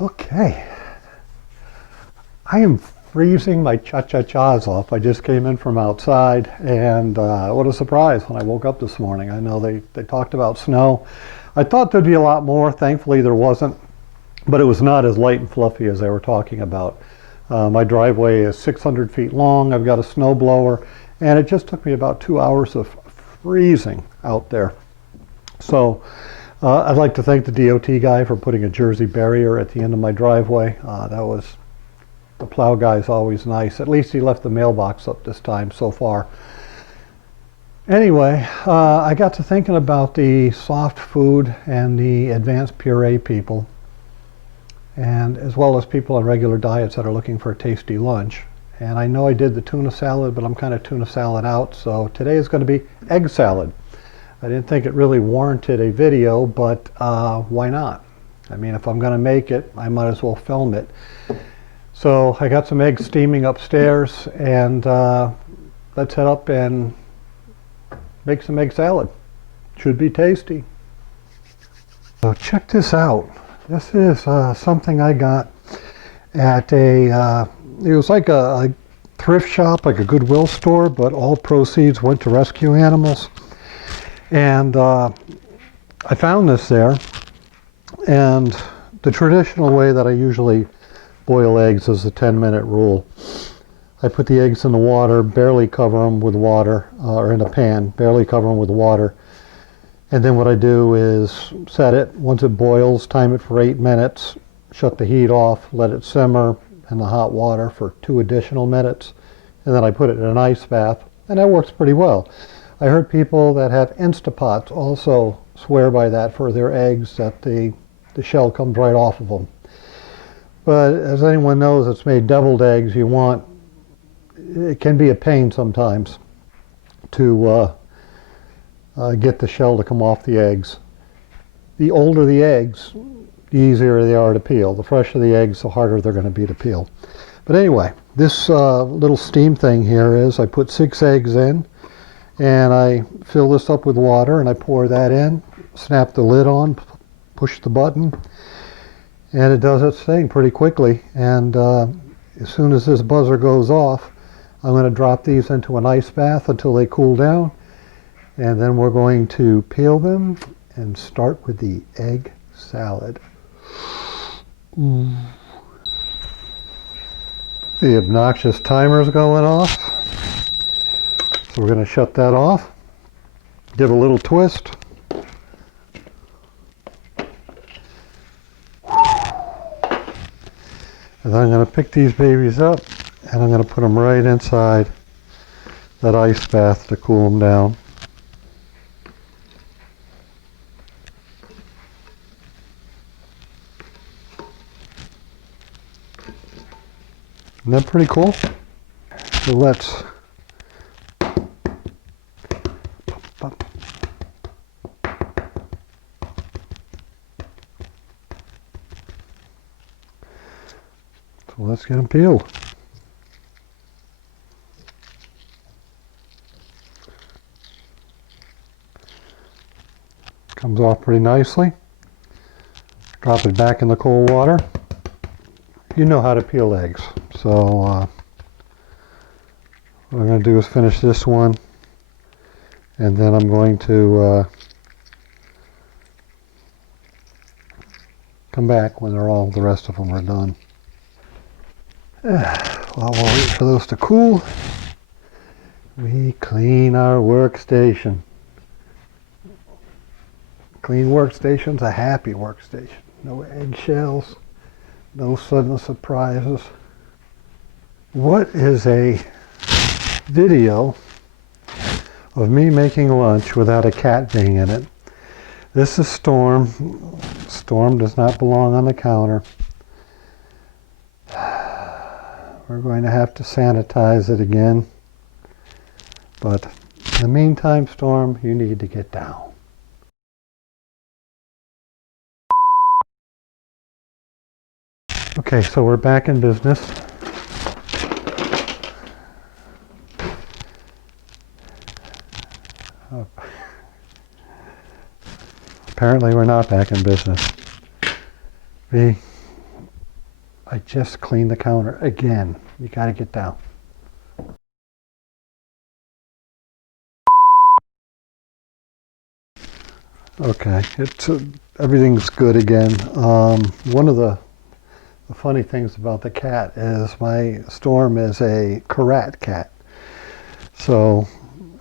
Okay, I am freezing my cha-cha-chas off. I just came in from outside, and what a surprise when I woke up this morning. I know they talked about snow. I thought there'd be a lot more. Thankfully, there wasn't, but it was not as light and fluffy as they were talking about. My driveway is 600 feet long. I've got a snow blower, and it just took me about 2 hours of freezing out there. So I'd like to thank the DOT guy for putting a Jersey barrier at the end of my driveway. The plow guy's always nice. At least he left the mailbox up this time so far. Anyway, I got to thinking about the soft food and the advanced puree people, and as well as people on regular diets that are looking for a tasty lunch. And I know I did the tuna salad, but I'm kind of tuna salad out, so today is going to be egg salad. I didn't think it really warranted a video, but why not? I mean, if I'm going to make it, I might as well film it. So I got some eggs steaming upstairs, and let's head up and make some egg salad. Should be tasty. So check this out. This is something I got at it was like a thrift shop, like a Goodwill store, but all proceeds went to rescue animals. And I found this there, and the traditional way that I usually boil eggs is the 10-minute rule. I put the eggs in the water, barely cover them with water, or in a pan, barely cover them with water. And then what I do is set it. Once it boils, time it for 8 minutes, shut the heat off, let it simmer in the hot water for 2 additional minutes, and then I put it in an ice bath, and that works pretty well. I heard people that have Instapots also swear by that for their eggs, that the shell comes right off of them. But as anyone knows that's made deviled eggs, it can be a pain sometimes to get the shell to come off the eggs. The older the eggs, the easier they are to peel. The fresher the eggs, the harder they're going to be to peel. But anyway, this little steam thing here is I put 6 eggs in, and I fill this up with water, and I pour that in, snap the lid on, push the button, and it does its thing pretty quickly. And as soon as this buzzer goes off, I'm going to drop these into an ice bath until they cool down, and then we're going to peel them and start with the egg salad. The obnoxious timer's going off. So we're going to shut that off, give a little twist. And then I'm going to pick these babies up, and I'm going to put them right inside that ice bath to cool them down. Isn't that pretty cool? So let's get them peeled. Comes off pretty nicely. Drop it back in the cold water. You know how to peel eggs. So what I'm going to do is finish this one, and then I'm going to come back when the rest of them are done. While we'll wait for those to cool, we clean our workstation. Clean workstation's a happy workstation. No eggshells, no sudden surprises. What is a video of me making lunch without a cat being in it? This is Storm. Storm does not belong on the counter. We're going to have to sanitize it again. But in the meantime, Storm, you need to get down. Okay, so we're back in business. Apparently we're not back in business. We I just cleaned the counter again. You got to get down. Okay, everything's good again. One of the funny things about the cat is my Storm is a Karat cat. So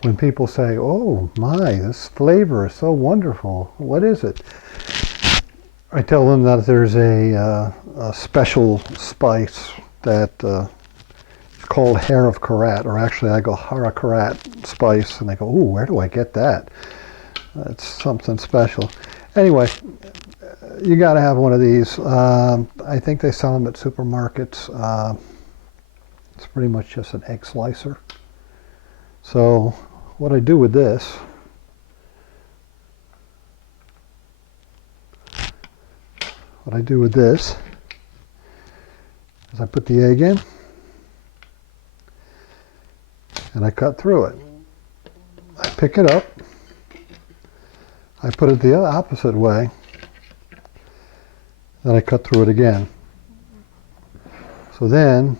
when people say, "Oh my, this flavor is so wonderful, what is it?" I tell them that there's a special spice that is called hair of Karat, or actually I go Hara Karat spice, and they go, "Ooh, where do I get that?" It's something special. Anyway, you got to have one of these. I think they sell them at supermarkets. It's pretty much just an egg slicer. So what I do with this, is I put the egg in and I cut through it. I pick it up. I put it the opposite way. Then I cut through it again. So then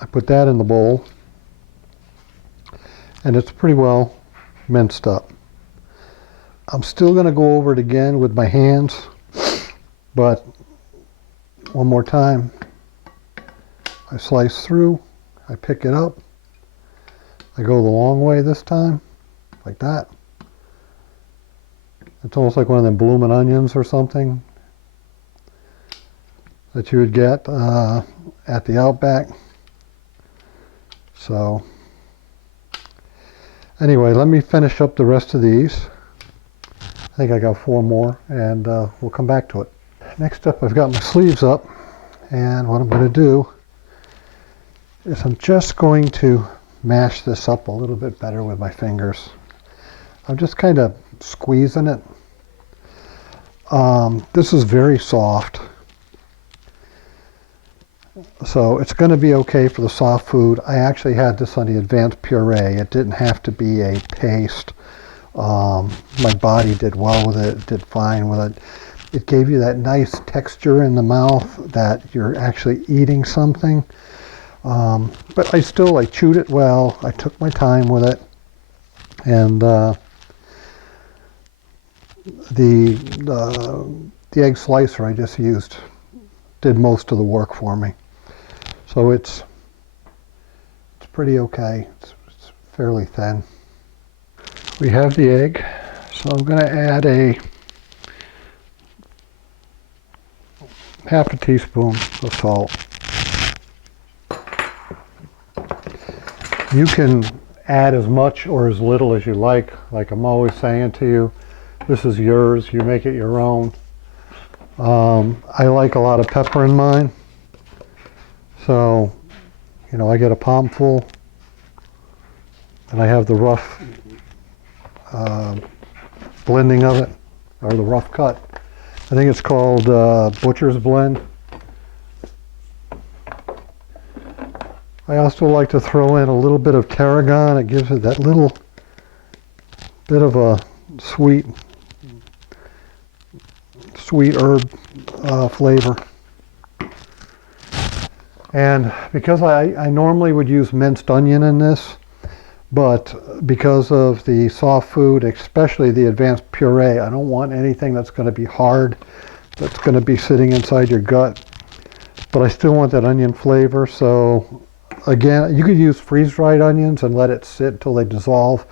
I put that in the bowl, and it's pretty well minced up. I'm still going to go over it again with my hands, but one more time. I slice through, I pick it up, I go the long way this time, like that. It's almost like one of them blooming onions or something that you would get at the Outback. So anyway, let me finish up the rest of these. I think I got 4 more, and we'll come back to it. Next up, I've got my sleeves up, and what I'm going to do is I'm just going to mash this up a little bit better with my fingers. I'm just kind of squeezing it. This is very soft, so it's going to be okay for the soft food. I actually had this on the Advanced Puree. It didn't have to be a paste. My body did well with it, did fine with it. It gave you that nice texture in the mouth that you're actually eating something. But I chewed it well. I took my time with it, and the egg slicer I just used did most of the work for me. So it's pretty okay. It's fairly thin. We have the egg, so I'm going to add a half a teaspoon of salt. You can add as much or as little as you like I'm always saying to you, this is yours, you make it your own. I like a lot of pepper in mine, so I get a palmful, and I have the rough blending of it, or the rough cut. I think it's called Butcher's Blend. I also like to throw in a little bit of tarragon. It gives it that little bit of a sweet herb flavor. And because I normally would use minced onion in this, but because of the soft food, especially the Advanced Puree, I don't want anything that's going to be hard, that's going to be sitting inside your gut. But I still want that onion flavor, so again, you could use freeze-dried onions and let it sit until they dissolve,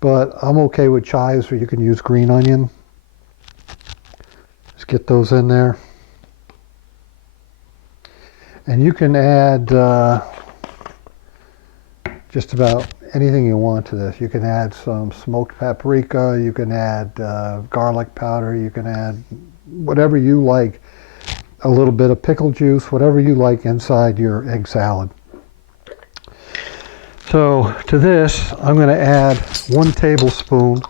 but I'm okay with chives where you can use green onion. Just get those in there. And you can add just about anything you want to this. You can add some smoked paprika, you can add garlic powder, you can add whatever you like, a little bit of pickle juice, whatever you like inside your egg salad. So to this, I'm going to add 1 tablespoon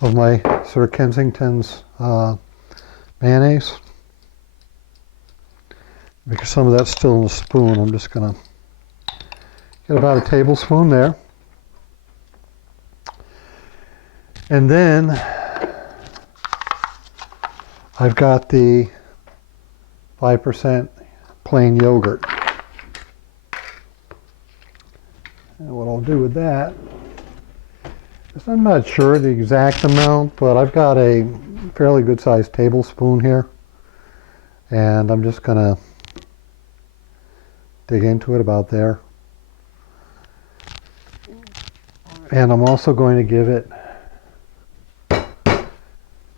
of my Sir Kensington's mayonnaise. Because some of that's still in the spoon, I'm just going to get about a tablespoon there. And then I've got the 5% plain yogurt. And what I'll do with that is, I'm not sure the exact amount, but I've got a fairly good sized tablespoon here. And I'm just going to dig into it about there. And I'm also going to give it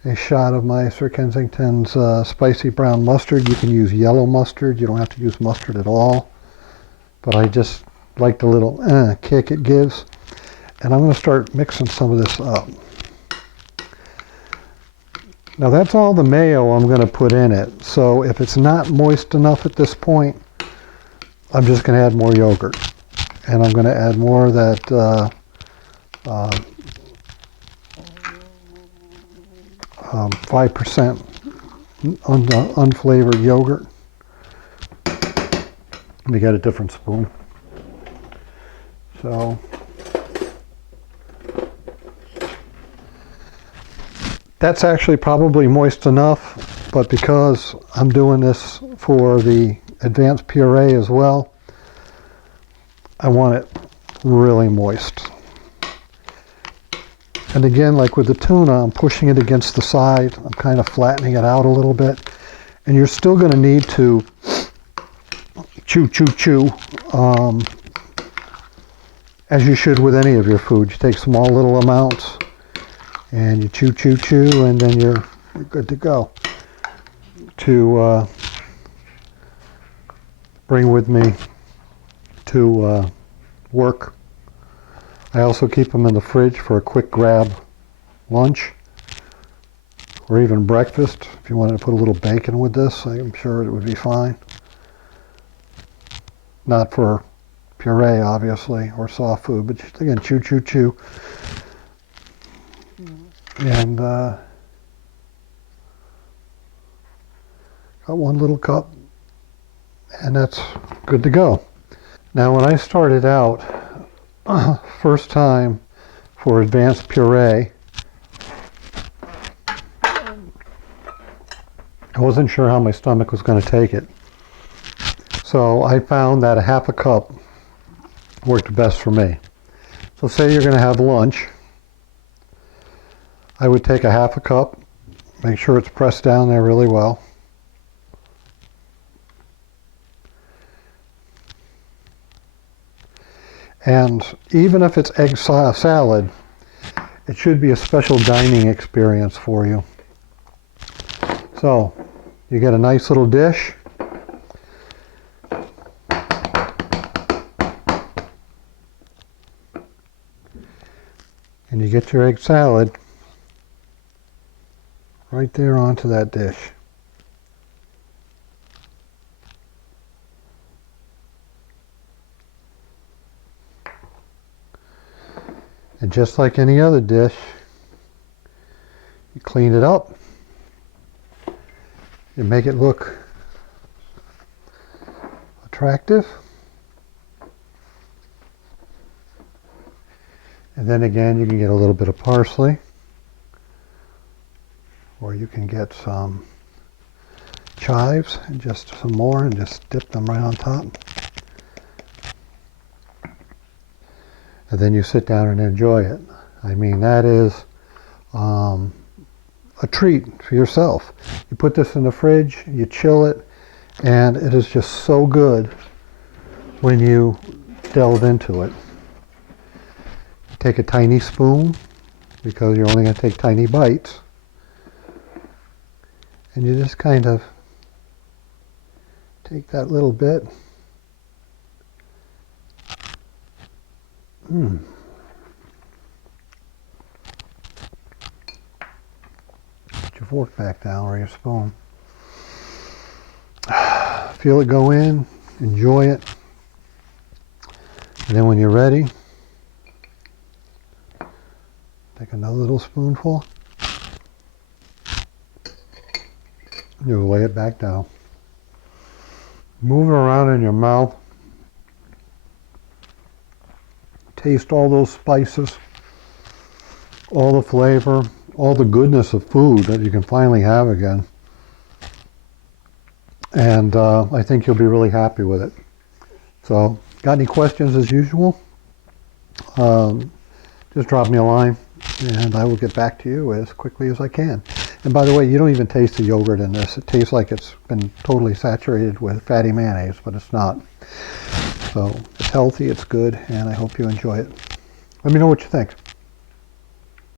a shot of my Sir Kensington's spicy brown mustard. You can use yellow mustard. You don't have to use mustard at all. But I just like the little kick it gives. And I'm going to start mixing some of this up. Now that's all the mayo I'm going to put in it. So if it's not moist enough at this point, I'm just going to add more yogurt. And I'm going to add more of that 5% unflavored yogurt. Let me get a different spoon. So that's actually probably moist enough, but because I'm doing this for the advanced puree as well, I want it really moist. And again, like with the tuna, I'm pushing it against the side. I'm kind of flattening it out a little bit. And you're still going to need to chew, as you should with any of your food. You take small little amounts and you chew, and then you're good to go. To bring with me to work. I also keep them in the fridge for a quick grab lunch or even breakfast. If you wanted to put a little bacon with this, I'm sure it would be fine. Not for puree, obviously, or soft food, but just again, chew. And got one little cup, and that's good to go. Now, when I started out, first time for advanced puree, I wasn't sure how my stomach was going to take it. So I found that a half a cup worked best for me. So say you're going to have lunch, I would take a half a cup, make sure it's pressed down there really well. And even if it's egg salad, it should be a special dining experience for you. So you get a nice little dish. And you get your egg salad right there onto that dish. And just like any other dish, you clean it up, you make it look attractive, and then again you can get a little bit of parsley, or you can get some chives and just some more and just dip them right on top. And then you sit down and enjoy it. I mean, that is a treat for yourself. You put this in the fridge, you chill it, and it is just so good when you delve into it. You take a tiny spoon, because you're only going to take tiny bites, and you just kind of take that little bit. Put your fork back down, or your spoon. Feel it go in, enjoy it, and then when you're ready, take another little spoonful. You'll lay it back down. Move it around in your mouth. Taste all those spices, all the flavor, all the goodness of food that you can finally have again. and I think you'll be really happy with it. So, got any questions as usual? Just drop me a line and I will get back to you as quickly as I can. And by the way, you don't even taste the yogurt in this. It tastes like it's been totally saturated with fatty mayonnaise, but it's not. So it's healthy, it's good, and I hope you enjoy it. Let me know what you think.